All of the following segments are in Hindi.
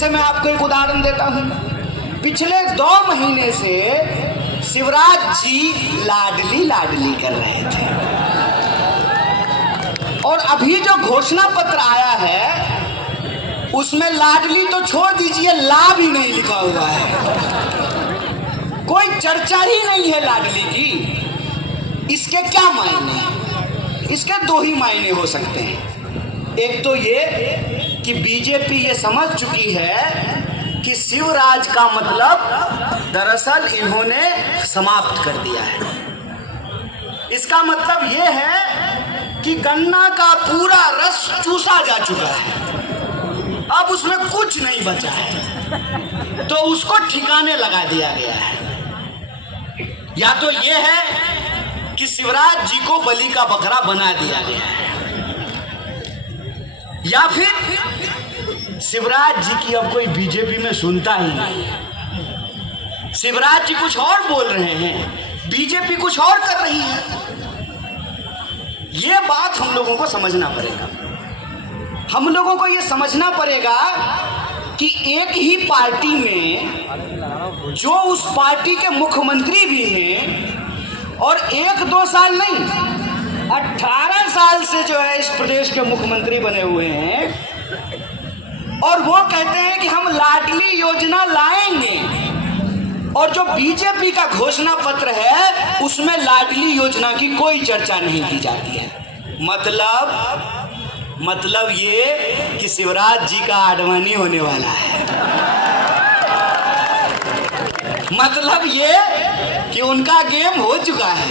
जैसे मैं आपको एक उदाहरण देता हूं, पिछले 2 महीने से शिवराज जी लाडली लाडली कर रहे थे, और अभी जो घोषणा पत्र आया है उसमें लाडली तो छोड़ दीजिए, ला भी नहीं लिखा हुआ है। कोई चर्चा ही नहीं है लाडली की। इसके क्या मायने हैं? इसके 2 ही मायने हो सकते हैं। एक तो ये कि बीजेपी ये समझ चुकी है कि शिवराज का मतलब दरअसल इन्होंने समाप्त कर दिया है। इसका मतलब ये है कि गन्ना का पूरा रस चूसा जा चुका है, अब उसमें कुछ नहीं बचा है, तो उसको ठिकाने लगा दिया गया है। या तो ये है कि शिवराज जी को बलि का बकरा बना दिया गया है, या फिर शिवराज जी की अब कोई बीजेपी में सुनता ही नहीं। शिवराज जी कुछ और बोल रहे हैं, बीजेपी कुछ और कर रही है। ये बात हम लोगों को समझना पड़ेगा। हम लोगों को ये समझना पड़ेगा कि एक ही पार्टी में जो उस पार्टी के मुख्यमंत्री भी हैं, और 1-2 साल नहीं 18 साल से जो है इस प्रदेश के मुख्यमंत्री बने हुए हैं, और वो कहते हैं कि हम लाडली योजना लाएंगे, और जो बीजेपी का घोषणा पत्र है उसमें लाडली योजना की कोई चर्चा नहीं की जाती है। मतलब ये कि शिवराज जी का आडवाणी होने वाला है। मतलब ये कि उनका गेम हो चुका है।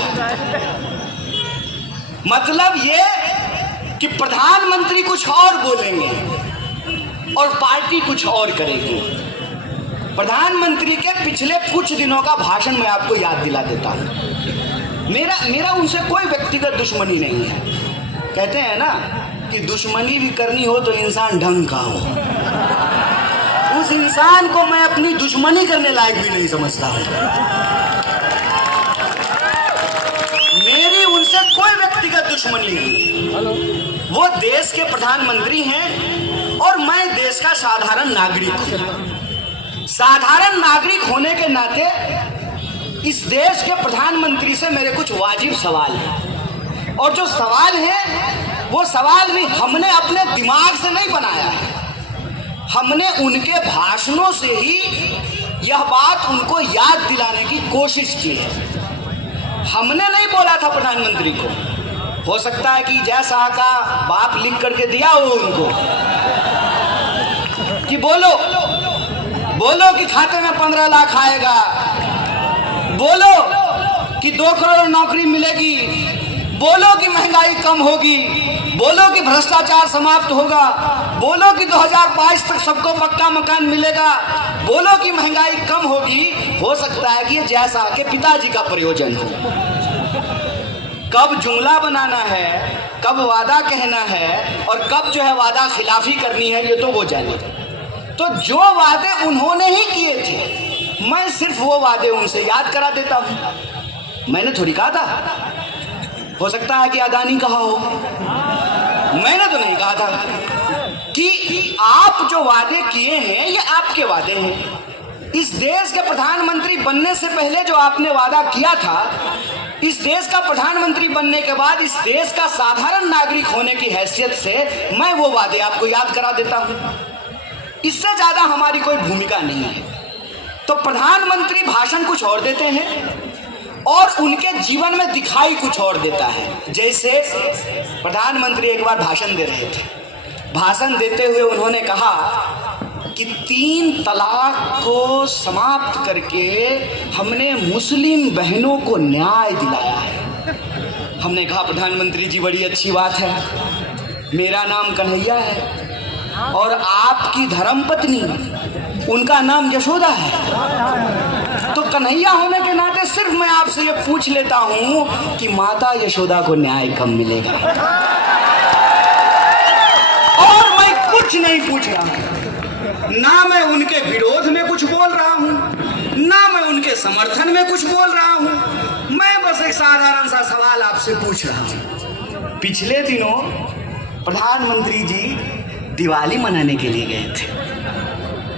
मतलब ये कि प्रधानमंत्री कुछ और बोलेंगे और पार्टी कुछ और करेगी। प्रधानमंत्री के पिछले कुछ दिनों का भाषण मैं आपको याद दिला देता हूं। मेरा उनसे कोई व्यक्तिगत दुश्मनी नहीं है। कहते हैं ना कि दुश्मनी भी करनी हो तो इंसान ढंग का हो। उस इंसान को मैं अपनी दुश्मनी करने लायक भी नहीं समझता हूं। मेरी उनसे कोई व्यक्तिगत दुश्मनी नहीं। वो देश के प्रधानमंत्री हैं और मैं देश का साधारण नागरिक हूं। साधारण नागरिक होने के नाते इस देश के प्रधानमंत्री से मेरे कुछ वाजिब सवाल हैं, और जो सवाल हैं वो सवाल भी हमने अपने दिमाग से नहीं बनाया है। हमने उनके भाषणों से ही यह बात उनको याद दिलाने की कोशिश की है। हमने नहीं बोला था प्रधानमंत्री को। हो सकता है कि जय शाह का बाप लिख करके दिया हो उनको कि बोलो कि खाते में 15 लाख आएगा, बोलो कि 2 करोड़ नौकरी मिलेगी, बोलो कि महंगाई कम होगी, बोलो कि भ्रष्टाचार समाप्त होगा, बोलो कि 2022 तक सबको पक्का मकान मिलेगा, बोलो कि महंगाई कम होगी। हो सकता है कि ये जय शाह के पिताजी का प्रयोजन हो। कब जुमला बनाना है, कब वादा कहना है, और कब जो है वादा खिलाफी करनी है, ये तो वो जाने। तो जो वादे उन्होंने ही किए थे, मैं सिर्फ वो वादे उनसे याद करा देता हूं। मैंने थोड़ी कहा था। हो सकता है कि अदानी कहा हो, मैंने तो नहीं कहा था कि आप जो वादे किए हैं ये आपके वादे हैं। इस देश के प्रधानमंत्री बनने से पहले जो आपने वादा किया था, इस देश का प्रधानमंत्री बनने के बाद इस देश का साधारण नागरिक होने की हैसियत से मैं वो वादे आपको याद करा देता हूं। इससे ज्यादा हमारी कोई भूमिका नहीं है। तो प्रधानमंत्री भाषण कुछ और देते हैं और उनके जीवन में दिखाई कुछ और देता है। जैसे प्रधानमंत्री एक बार भाषण दे रहे थे। भाषण देते हुए उन्होंने कहा कि 3 तलाक को समाप्त करके हमने मुस्लिम बहनों को न्याय दिलाया है। हमने कहा प्रधानमंत्री जी बड़ी अच्छी बात है, मेरा नाम कन्हैया है और आपकी धर्मपत्नी उनका नाम यशोदा है, तो कन्हैया होने के नाते सिर्फ मैं आपसे ये पूछ लेता हूं कि माता यशोदा को न्याय कब मिलेगा। और मैं कुछ नहीं पूछ रहा हूं, ना मैं उनके विरोध में कुछ बोल रहा हूं, ना मैं उनके समर्थन में कुछ बोल रहा हूं। मैं बस एक साधारण सा सवाल आपसे पूछ रहा हूं। पिछले दिनों प्रधानमंत्री जी दिवाली मनाने के लिए गए थे।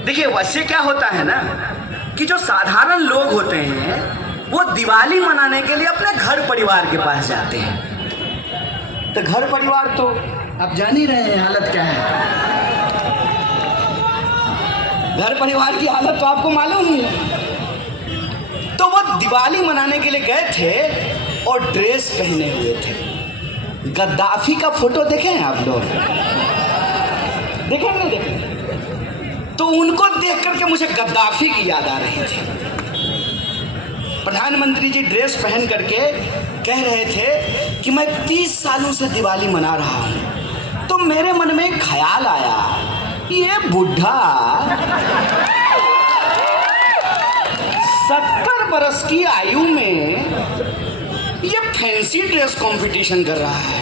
देखिए वैसे क्या होता है ना कि जो साधारण लोग होते हैं वो दिवाली मनाने के लिए अपने घर परिवार के पास जाते हैं। तो घर परिवार तो आप जान ही रहे हैं हालत क्या है। घर परिवार की हालत तो आपको मालूम ही है। तो वो दिवाली मनाने के लिए गए थे और ड्रेस पहने हुए थे। गद्दाफी का फोटो देखे हैं आप लोग? देखे नहीं देखे? तो उनको देख करके मुझे गद्दाफी की याद आ रही थी। प्रधानमंत्री जी ड्रेस पहन करके कह रहे थे कि मैं 30 सालों से दिवाली मना रहा हूं। तो मेरे मन में एक ख्याल आया, ये बुढ़ा 70 बरस की आयु में ये फैंसी ड्रेस कंपटीशन कर रहा है।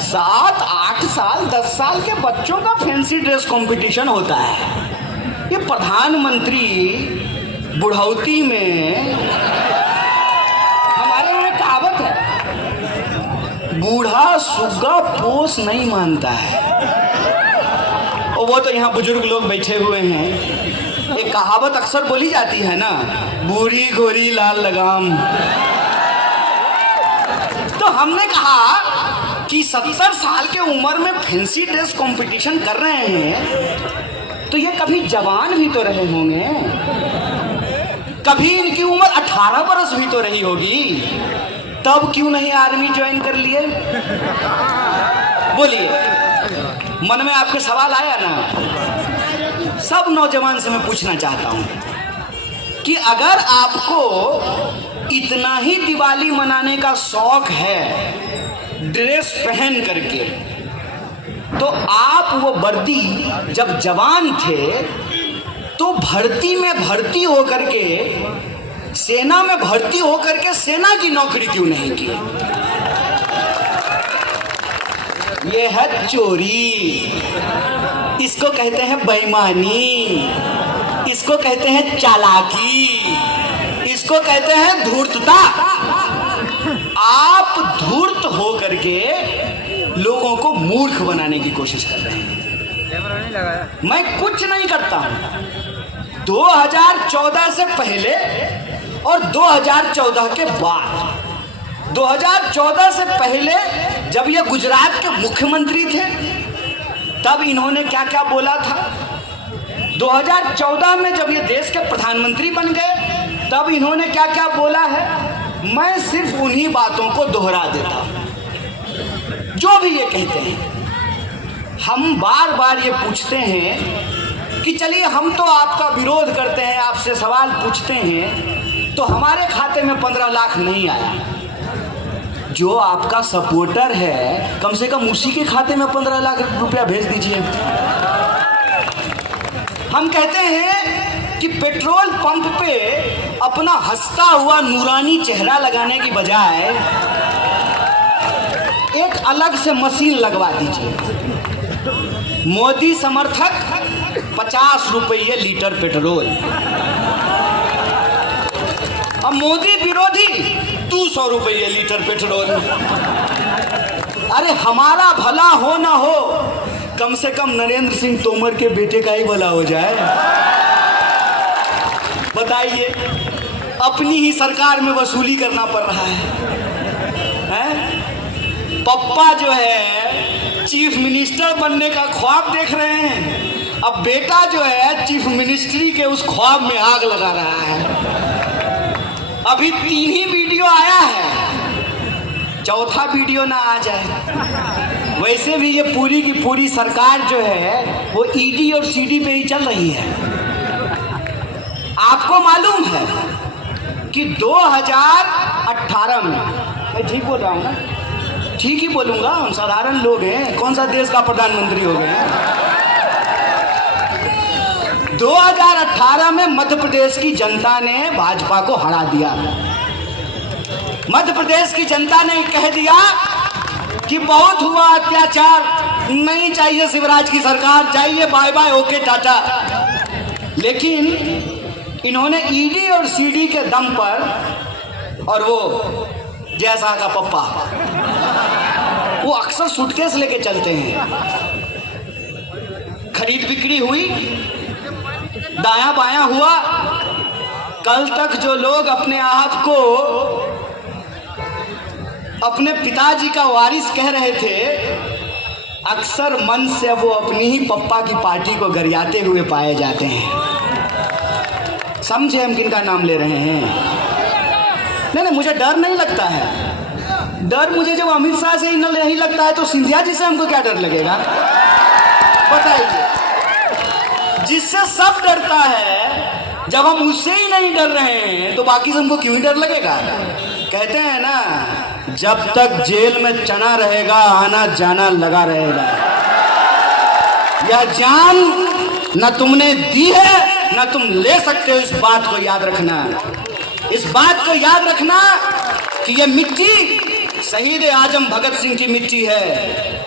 7, 8 साल 10 साल के बच्चों का फैंसी ड्रेस कंपटीशन होता है। ये प्रधानमंत्री बुढ़ौती में, हमारे यहाँ कहावत है, बूढ़ा सुग्गा पोस नहीं मानता है। और वो तो यहाँ बुजुर्ग लोग बैठे हुए हैं। एक कहावत अक्सर बोली जाती है ना, बूढ़ी घोरी लाल लगाम। तो हमने कहा कि 70 साल के उम्र में फैंसी ड्रेस कंपटीशन कर रहे हैं तो ये कभी जवान भी तो रहे होंगे, कभी इनकी उम्र 18 बरस भी तो रही होगी, तब क्यों नहीं आर्मी ज्वाइन कर लिए? बोलिए, मन में आपके सवाल आया ना? सब नौजवान से मैं पूछना चाहता हूं कि अगर आपको इतना ही दिवाली मनाने का शौक है ड्रेस पहन करके, तो आप वो वर्दी जब जवान थे तो भर्ती में भर्ती होकर के, सेना में भर्ती होकर के सेना की नौकरी क्यों नहीं की? ये है चोरी, इसको कहते हैं बेईमानी, इसको कहते हैं चालाकी, इसको कहते हैं धूर्तता। आप धूर्त हो करके लोगों को मूर्ख बनाने की कोशिश कर रहे हैं। मैं कुछ नहीं करता हूं। 2014 से पहले और 2014 के बाद, 2014 से पहले जब ये गुजरात के मुख्यमंत्री थे तब इन्होंने क्या क्या बोला था, 2014 में जब ये देश के प्रधानमंत्री बन गए तब इन्होंने क्या क्या बोला है, मैं सिर्फ उन्हीं बातों को दोहरा देता हूं जो भी ये कहते हैं। हम बार बार ये पूछते हैं कि चलिए हम तो आपका विरोध करते हैं, आपसे सवाल पूछते हैं, तो हमारे खाते में 15 लाख नहीं आया। जो आपका सपोर्टर है कम से कम उसी के खाते में 15 लाख रुपया भेज दीजिए। हम कहते हैं कि पेट्रोल पंप पे अपना हंसता हुआ नूरानी चेहरा लगाने की बजाय एक अलग से मशीन लगवा दीजिए। मोदी समर्थक 50 रुपये लीटर पेट्रोल, और मोदी विरोधी 200 रुपये लीटर पेट्रोल। अरे हमारा भला हो ना हो, कम से कम नरेंद्र सिंह तोमर के बेटे का ही भला हो जाए। बताइए, अपनी ही सरकार में वसूली करना पड़ रहा है? पप्पा जो है चीफ मिनिस्टर बनने का ख्वाब देख रहे हैं, अब बेटा जो है चीफ मिनिस्ट्री के उस ख्वाब में आग लगा रहा है। अभी 3 ही वीडियो आया है, चौथा वीडियो ना आ जाए। वैसे भी ये पूरी की पूरी सरकार जो है वो ईडी और सीडी पे ही चल रही है। आपको मालूम है कि 2018 में, मैं ठीक बोल रहा हूँ ना? ठीक ही बोलूंगा, हम साधारण लोग हैं, कौन सा देश का प्रधानमंत्री हो गए हैं। 2018 में मध्य प्रदेश की जनता ने भाजपा को हरा दिया। मध्य प्रदेश की जनता ने कह दिया कि बहुत हुआ अत्याचार, नहीं चाहिए शिवराज की सरकार, चाहिए बाय बाय ओके टाटा। लेकिन इन्होंने ईडी और सीडी के दम पर, और वो जैसा का पप्पा, वो अक्सर सूटकेस लेके चलते हैं, खरीद बिक्री हुई, दाया बाया हुआ। कल तक जो लोग अपने आप को अपने पिताजी का वारिस कह रहे थे, अक्सर मन से वो अपनी ही पप्पा की पार्टी को गरियाते हुए पाए जाते हैं। समझे हम किनका नाम ले रहे हैं? नहीं, मुझे डर नहीं लगता है। डर मुझे जब अमित शाह से ही नहीं लगता है तो सिंधिया जी से हमको क्या डर लगेगा? बताइए। जिससे सब डरता है, जब हम उससे ही नहीं डर रहे हैं तो बाकी से हमको क्यों ही डर लगेगा? कहते हैं ना, जब तक जेल में चना रहेगा आना जाना लगा रहेगा। यह जान न तुमने दी है न तुम ले सकते हो। इस बात को याद रखना, इस बात को याद रखना कि यह मिट्टी शहीद आजम भगत सिंह की मिट्टी है,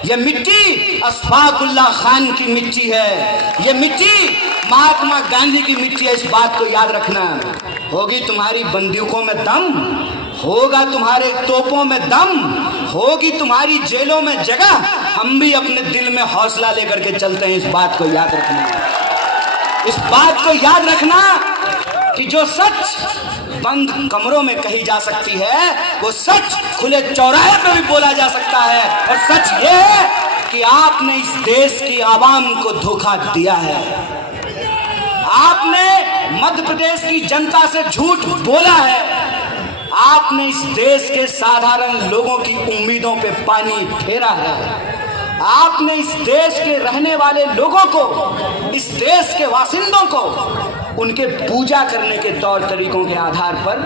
यह मिट्टी अशफाकुल्लाह खान की मिट्टी है, यह मिट्टी महात्मा गांधी की मिट्टी है। इस बात को याद रखना। होगी तुम्हारी बंदूकों में दम, होगा तुम्हारे तोपों में दम, होगी तुम्हारी जेलों में जगह, हम भी अपने दिल में हौसला लेकर के चलते हैं। इस बात को याद रखना, इस बात को याद रखना कि जो सच बंद कमरों में कही जा सकती है वो सच खुले चौराहे पे भी बोला जा सकता है। और सच ये है कि आपने इस देश की आवाम को धोखा दिया है। आपने मध्य प्रदेश की जनता से झूठ बोला है। आपने इस देश के साधारण लोगों की उम्मीदों पे पानी फेरा है। आपने इस देश के रहने वाले लोगों को, इस देश के वासिंदों को उनके पूजा करने के तौर तरीकों के आधार पर,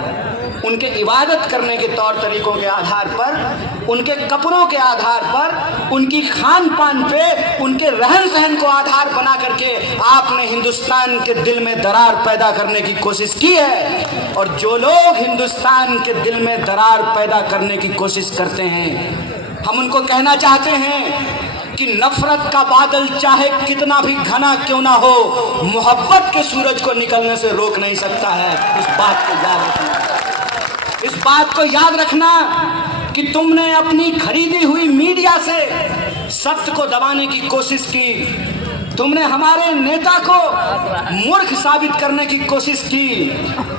उनके इबादत करने के तौर तरीकों के आधार पर, उनके कपड़ों के आधार पर, उनकी खान पान पे, उनके रहन सहन को आधार बना करके आपने हिंदुस्तान के दिल में दरार पैदा करने की कोशिश की है। और जो लोग हिंदुस्तान के दिल में दरार पैदा करने की कोशिश करते हैं, हम उनको कहना चाहते हैं कि नफरत का बादल चाहे कितना भी घना क्यों ना हो, मोहब्बत के सूरज को निकलने से रोक नहीं सकता है। इस बात को याद रखना, इस बात को याद रखना कि तुमने अपनी खरीदी हुई मीडिया से सत्य को दबाने की कोशिश की, तुमने हमारे नेता को मूर्ख साबित करने की कोशिश की।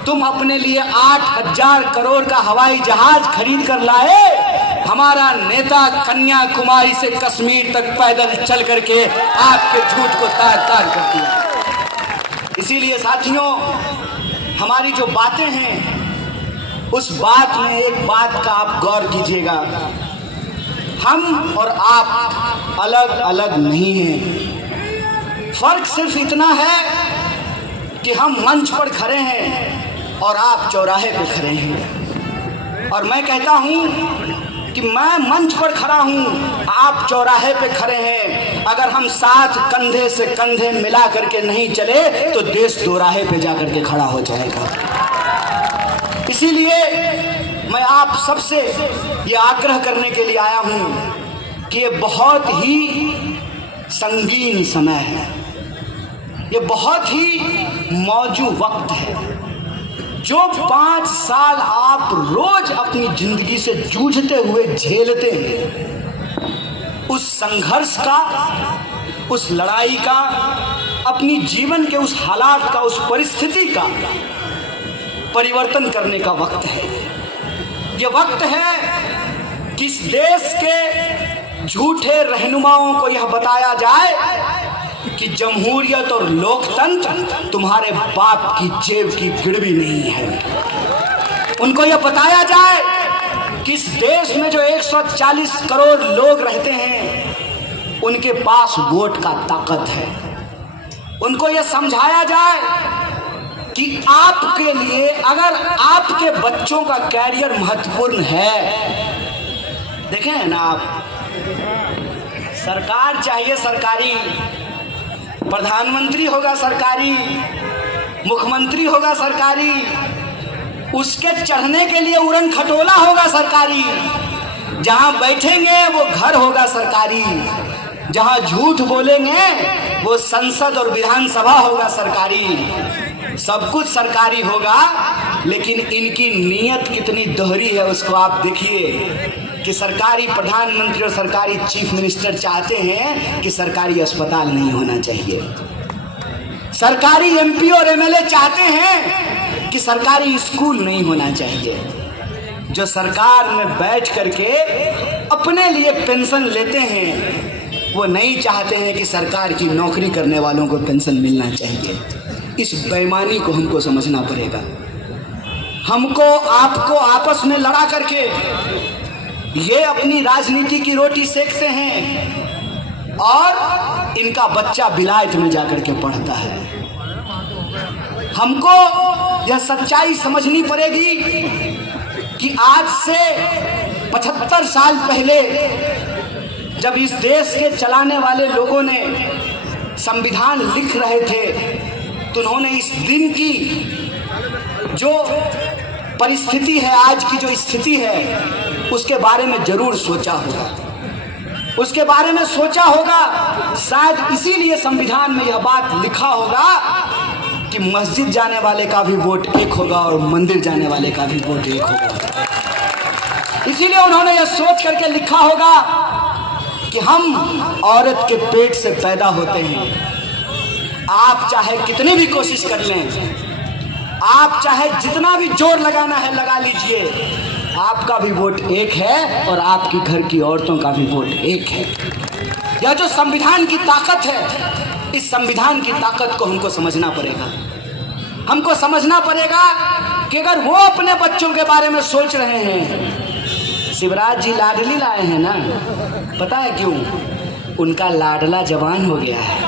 तुम अपने लिए 8,000 करोड़ का हवाई जहाज खरीद कर लाए। हमारा नेता कन्याकुमारी से कश्मीर तक पैदल चल करके आपके झूठ को तार तार कर दिया। इसीलिए साथियों, हमारी जो बातें हैं उस बात में एक बात का आप गौर कीजिएगा, हम और आप अलग अलग नहीं हैं। फर्क सिर्फ इतना है कि हम मंच पर खड़े हैं और आप चौराहे पे खड़े हैं। और मैं कहता हूं कि मैं मंच पर खड़ा हूं, आप चौराहे पे खड़े हैं। अगर हम साथ कंधे से कंधे मिला करके नहीं चले तो देश दोराहे पे जाकर के खड़ा हो जाएगा। इसीलिए मैं आप सबसे ये आग्रह करने के लिए आया हूं कि ये बहुत ही संगीन समय है, ये बहुत ही मौजू वक्त है। जो 5 साल आप रोज अपनी जिंदगी से जूझते हुए झेलते हैं, उस संघर्ष का, उस लड़ाई का, अपनी जीवन के उस हालात का, उस परिस्थिति का परिवर्तन करने का वक्त है। ये वक्त है कि इस देश के झूठे रहनुमाओं को यह बताया जाए कि जमहूरियत और लोकतंत्र तुम्हारे बाप की जेब की गिड़वी नहीं है। उनको यह बताया जाए कि इस देश में जो 140 करोड़ लोग रहते हैं उनके पास वोट का ताकत है। उनको यह समझाया जाए कि आपके लिए, अगर आपके बच्चों का कैरियर महत्वपूर्ण है, देखें ना आप, सरकार चाहिए सरकारी, प्रधानमंत्री होगा सरकारी, मुख्यमंत्री होगा सरकारी, उसके चढ़ने के लिए उड़न खटोला होगा सरकारी, जहां बैठेंगे वो घर होगा सरकारी, जहां झूठ बोलेंगे वो संसद और विधानसभा होगा सरकारी। सब कुछ सरकारी होगा, लेकिन इनकी नीयत कितनी दोहरी है उसको आप देखिए। कि सरकारी प्रधानमंत्री और सरकारी चीफ मिनिस्टर चाहते हैं कि सरकारी अस्पताल नहीं होना चाहिए। सरकारी एमपी और एमएलए चाहते हैं कि सरकारी स्कूल नहीं होना चाहिए। जो सरकार में बैठ करके अपने लिए पेंशन लेते हैं वो नहीं चाहते हैं कि सरकार की नौकरी करने वालों को पेंशन मिलना चाहिए। इस बेईमानी को हमको समझना पड़ेगा। हमको आपको आपस में लड़ा करके ये अपनी राजनीति की रोटी सेकते हैं और इनका बच्चा विलायत में जाकर के पढ़ता है। हमको यह सच्चाई समझनी पड़ेगी कि आज से 75 साल पहले जब इस देश के चलाने वाले लोगों ने संविधान लिख रहे थे तो उन्होंने इस दिन की जो परिस्थिति है, आज की जो स्थिति है, उसके बारे में जरूर सोचा होगा। उसके बारे में सोचा होगा। शायद इसीलिए संविधान में यह बात लिखा होगा कि मस्जिद जाने वाले का भी वोट एक होगा और मंदिर जाने वाले का भी वोट एक होगा। इसीलिए उन्होंने यह सोच करके लिखा होगा कि हम औरत के पेट से पैदा होते हैं। आप चाहे कितनी भी कोशिश कर लें, आप चाहे जितना भी जोर लगाना है लगा लीजिए, आपका भी वोट एक है और आपकी घर की औरतों का भी वोट एक है। यह जो संविधान की ताकत है, इस संविधान की ताकत को हमको समझना पड़ेगा। हमको समझना पड़ेगा कि अगर वो अपने बच्चों के बारे में सोच रहे हैं, शिवराज जी लाडली लाए हैं ना, पता है क्यों? उनका लाडला जवान हो गया है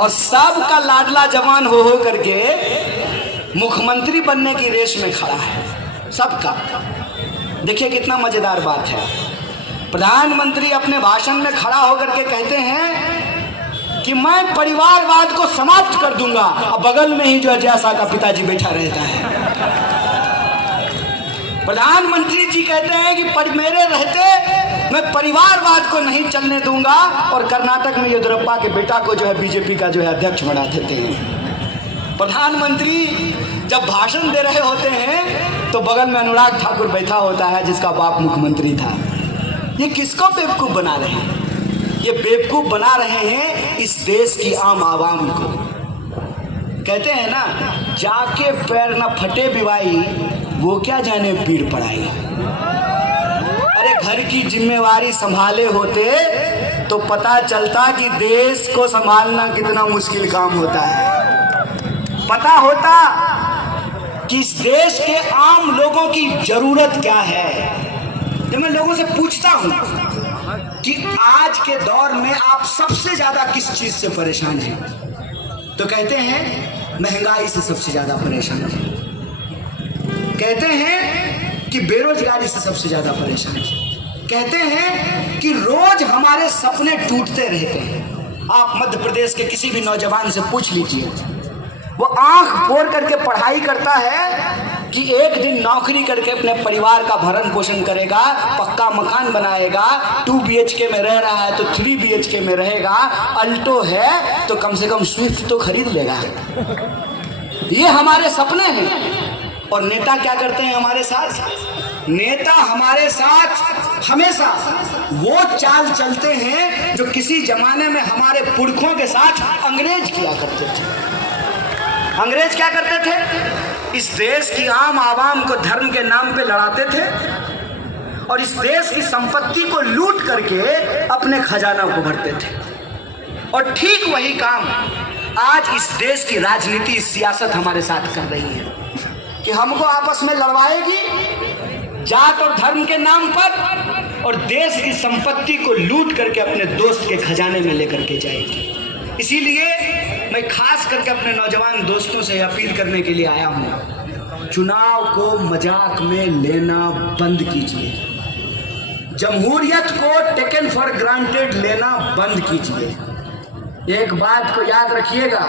और सबका लाडला जवान हो करके मुख्यमंत्री बनने की रेस में खड़ा है सबका। देखिए कितना मजेदार बात है। प्रधानमंत्री अपने भाषण में खड़ा होकर के कहते हैं कि मैं परिवारवाद को समाप्त कर दूंगा, और बगल में ही जो अजय शाह का पिताजी बैठा रहता है। प्रधानमंत्री जी कहते हैं कि मेरे रहते मैं परिवारवाद को नहीं चलने दूंगा, और कर्नाटक में येदियुरप्पा के बेटा को जो है बीजेपी का जो है अध्यक्ष बना देते हैं। प्रधानमंत्री जब भाषण दे रहे होते हैं तो बगल में अनुराग ठाकुर बैठा होता है जिसका बाप मुख्यमंत्री था। ये किसको बेवकूफ़ बना रहे हैं? ये बेवकूफ़ बना रहे हैं इस देश की आम आवाम को। कहते हैं ना, जाके पैर न फटे बिवाई, वो क्या जाने पीड़ पड़ाई। अरे घर की जिम्मेवारी संभाले होते तो पता चलता कि देश को संभालना कितना मुश्किल काम होता है। पता होता कि इस देश के आम लोगों की जरूरत क्या है। जब मैं लोगों से पूछता हूं कि आज के दौर में आप सबसे ज्यादा किस चीज से परेशान हैं, तो कहते हैं महंगाई से सबसे ज्यादा परेशान है। कहते हैं कि बेरोजगारी से सबसे ज्यादा परेशान है। कहते हैं कि रोज हमारे सपने टूटते रहते हैं। आप मध्य प्रदेश के किसी भी नौजवान से पूछ लीजिए, वो आंख फोड़ करके पढ़ाई करता है कि एक दिन नौकरी करके अपने परिवार का भरण पोषण करेगा, पक्का मकान बनाएगा, 2 BHK में रह रहा है तो 3 BHK में रहेगा, अल्टो है तो कम से कम स्विफ्ट तो खरीद लेगा। ये हमारे सपने हैं। और नेता क्या करते हैं हमारे साथ? नेता हमारे साथ हमेशा वो चाल चलते हैं जो किसी जमाने में हमारे पुरखों के साथ अंग्रेज किया करते थे। अंग्रेज क्या करते थे? इस देश की आम आवाम को धर्म के नाम पे लड़ाते थे और इस देश की संपत्ति को लूट करके अपने खजाना को भरते थे। और ठीक वही काम आज इस देश की राजनीति, सियासत हमारे साथ कर रही है कि हमको आपस में लड़वाएगी जात और धर्म के नाम पर, और देश की संपत्ति को लूट करके अपने दोस्त के खजाने में लेकर के जाएगी। इसीलिए मैं खास करके अपने नौजवान दोस्तों से अपील करने के लिए आया हूँ, चुनाव को मजाक में लेना बंद कीजिए। जमहूरियत को टेकन फॉर ग्रांटेड लेना बंद कीजिए। एक बात को याद रखिएगा,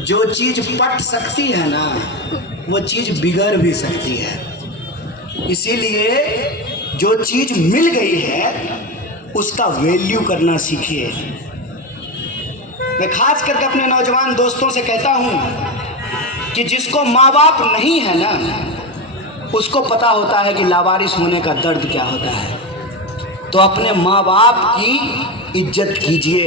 जो चीज पट सकती है ना, वो चीज बिगड़ भी सकती है। इसीलिए जो चीज मिल गई है उसका वैल्यू करना सीखिए। मैं खास करके अपने नौजवान दोस्तों से कहता हूं कि जिसको माँ बाप नहीं है ना, उसको पता होता है कि लावारिस होने का दर्द क्या होता है। तो अपने माँ बाप की इज्जत कीजिए।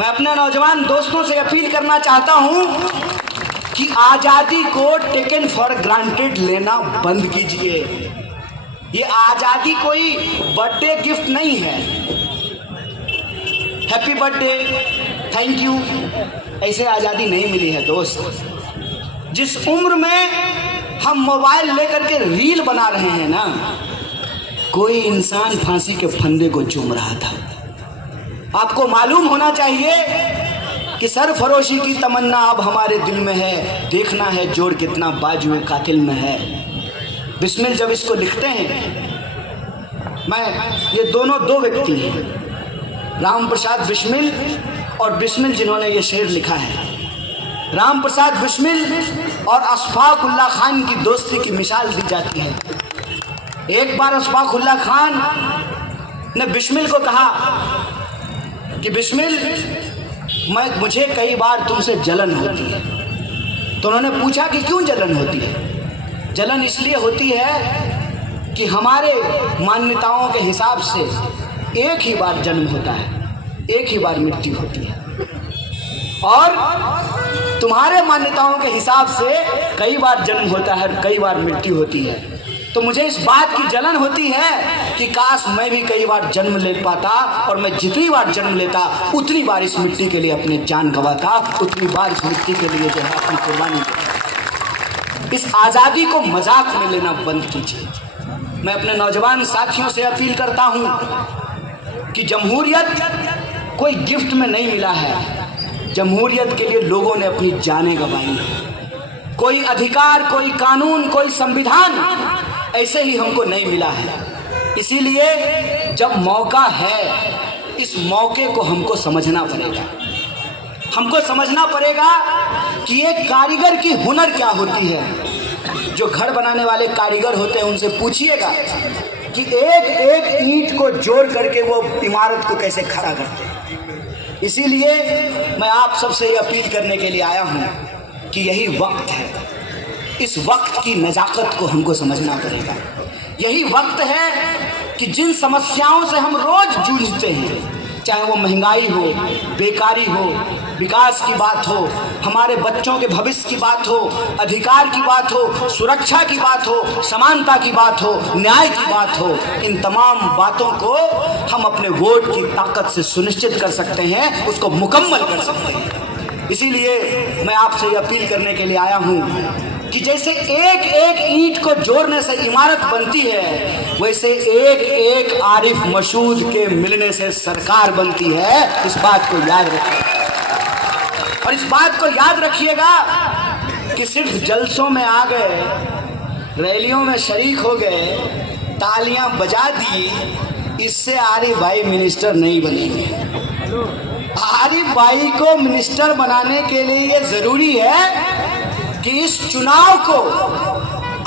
मैं अपने नौजवान दोस्तों से अपील करना चाहता हूँ कि आज़ादी को टेकन फॉर ग्रांटेड लेना बंद कीजिए। ये आज़ादी कोई बर्थडे गिफ्ट नहीं है, हैप्पी बर्थडे, थैंक यू, ऐसे आज़ादी नहीं मिली है दोस्त। जिस उम्र में हम मोबाइल लेकर के रील बना रहे हैं ना, कोई इंसान फांसी के फंदे को चूम रहा था। आपको मालूम होना चाहिए कि सरफरोशी की तमन्ना अब हमारे दिल में है, देखना है जोड़ कितना बाजुए कातिल में है। बिस्मिल जब इसको लिखते हैं, ये दोनों दो व्यक्ति हैं, राम प्रसाद बिस्मिल और बिस्मिल जिन्होंने ये शेर लिखा है। राम प्रसाद बिस्मिल और अशफाक उल्लाह खान की दोस्ती की मिसाल दी जाती है। एक बार अशफाक उल्लाह खान ने बिस्मिल को कहा कि बिस्मिल, मुझे कई बार तुमसे जलन होती है। तो उन्होंने पूछा कि क्यों जलन होती है? जलन इसलिए होती है कि हमारे मान्यताओं के हिसाब से एक ही बार जन्म होता है, एक ही बार मृत्यु होती है, और तुम्हारे मान्यताओं के हिसाब से कई बार जन्म होता है, कई बार मृत्यु होती है। तो मुझे इस बात की जलन होती है कि काश मैं भी कई बार जन्म ले पाता, और मैं जितनी बार जन्म लेता उतनी बार इस मिट्टी के लिए अपने जान गंवाता, उतनी बार इस मिट्टी के लिए जो है अपनी कुर्बानी देता। इस आज़ादी को मजाक में लेना बंद कीजिए। मैं अपने नौजवान साथियों से अपील करता हूँ कि जमहूरियत कोई गिफ्ट में नहीं मिला है, जमहूरियत के लिए लोगों ने अपनी जानें गंवाई। कोई अधिकार, कोई कानून, कोई संविधान ऐसे ही हमको नहीं मिला है। इसीलिए जब मौका है, इस मौके को हमको समझना पड़ेगा। हमको समझना पड़ेगा कि एक कारीगर की हुनर क्या होती है। जो घर बनाने वाले कारीगर होते हैं उनसे पूछिएगा कि एक एक ईंट को जोड़ करके वो इमारत को कैसे खड़ा करते हैं। इसीलिए मैं आप सबसे ये अपील करने के लिए आया हूँ कि यही वक्त है, इस वक्त की नज़ाकत को हमको समझना पड़ेगा। यही वक्त है कि जिन समस्याओं से हम रोज़ जूझते हैं, चाहे वो महंगाई हो, बेकारी हो, विकास की बात हो, हमारे बच्चों के भविष्य की बात हो, अधिकार की बात हो, सुरक्षा की बात हो, समानता की बात हो, न्याय की बात हो, इन तमाम बातों को हम अपने वोट की ताकत से सुनिश्चित कर सकते हैं, उसको मुकम्मल कर सकते हैं। इसीलिए मैं आपसे ये अपील करने के लिए आया हूँ कि जैसे एक एक ईंट को जोड़ने से इमारत बनती है, वैसे एक एक आरिफ मसूद के मिलने से सरकार बनती है। इस बात को याद रखिए, और इस बात को याद रखिएगा कि सिर्फ जलसों में आ गए, रैलियों में शरीक हो गए, तालियां बजा दी, इससे आरिफ भाई मिनिस्टर नहीं बनेंगे। आरिफ भाई को मिनिस्टर बनाने के लिए ये जरूरी है कि इस चुनाव को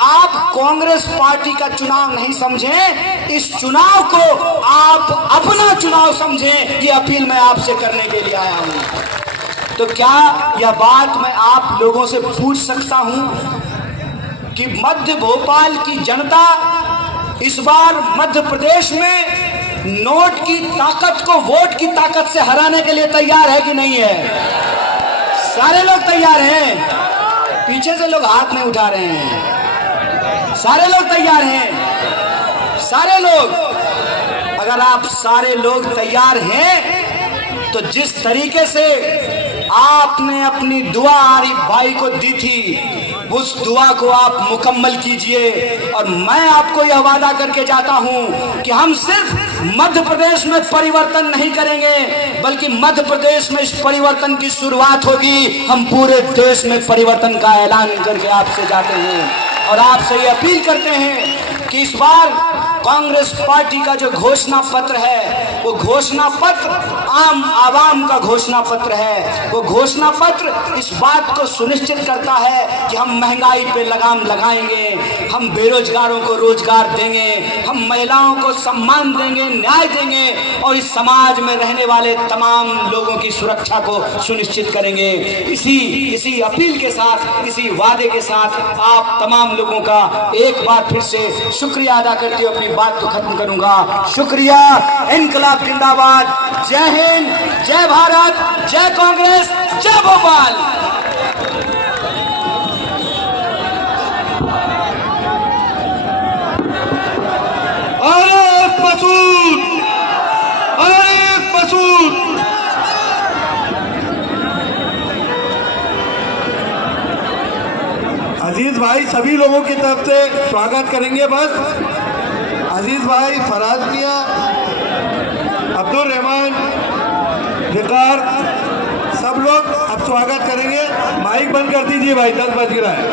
आप कांग्रेस पार्टी का चुनाव नहीं समझें, इस चुनाव को आप अपना चुनाव समझें। ये अपील मैं आपसे करने के लिए आया हूं। तो क्या यह बात मैं आप लोगों से पूछ सकता हूं कि मध्य भोपाल की जनता इस बार मध्य प्रदेश में नोट की ताकत को वोट की ताकत से हराने के लिए तैयार है कि नहीं है? सारे लोग तैयार हैं? पीछे से लोग हाथ नहीं उठा रहे हैं। सारे लोग तैयार हैं? सारे लोग? अगर आप सारे लोग तैयार हैं तो जिस तरीके से आपने अपनी दुआ आरिफ भाई को दी थी, उस दुआ को आप मुकम्मल कीजिए। और मैं आपको यह वादा करके जाता हूं कि हम सिर्फ मध्य प्रदेश में परिवर्तन नहीं करेंगे, बल्कि मध्य प्रदेश में इस परिवर्तन की शुरुआत होगी। हम पूरे देश में परिवर्तन का ऐलान करके आपसे जाते हैं और आपसे ये अपील करते हैं कि इस बार कांग्रेस पार्टी का जो घोषणा पत्र है वो घोषणा पत्र आम आवाम का घोषणा पत्र है। वो घोषणा पत्र इस बात को सुनिश्चित करता है कि हम महंगाई पे लगाम लगाएंगे, हम बेरोजगारों को रोजगार देंगे, हम महिलाओं को सम्मान देंगे, न्याय देंगे और इस समाज में रहने वाले तमाम लोगों की सुरक्षा को सुनिश्चित करेंगे। इसी अपील के साथ, इसी वादे के साथ आप तमाम लोगों का एक बार फिर से शुक्रिया अदा करते हुए अपनी बात को खत्म करूंगा। शुक्रिया। इनकलाब जिंदाबाद। जय हिंद, जय भारत, जय कांग्रेस, जय भोपाल। एक मसूद, एक मसूद। अजीज भाई सभी लोगों की तरफ से स्वागत करेंगे। बस अजीज भाई, फराज मियां, अब्दुल रहमान, विकार, सब लोग अब स्वागत करेंगे। माइक बंद कर दीजिए भाई, 10 बज रहा है।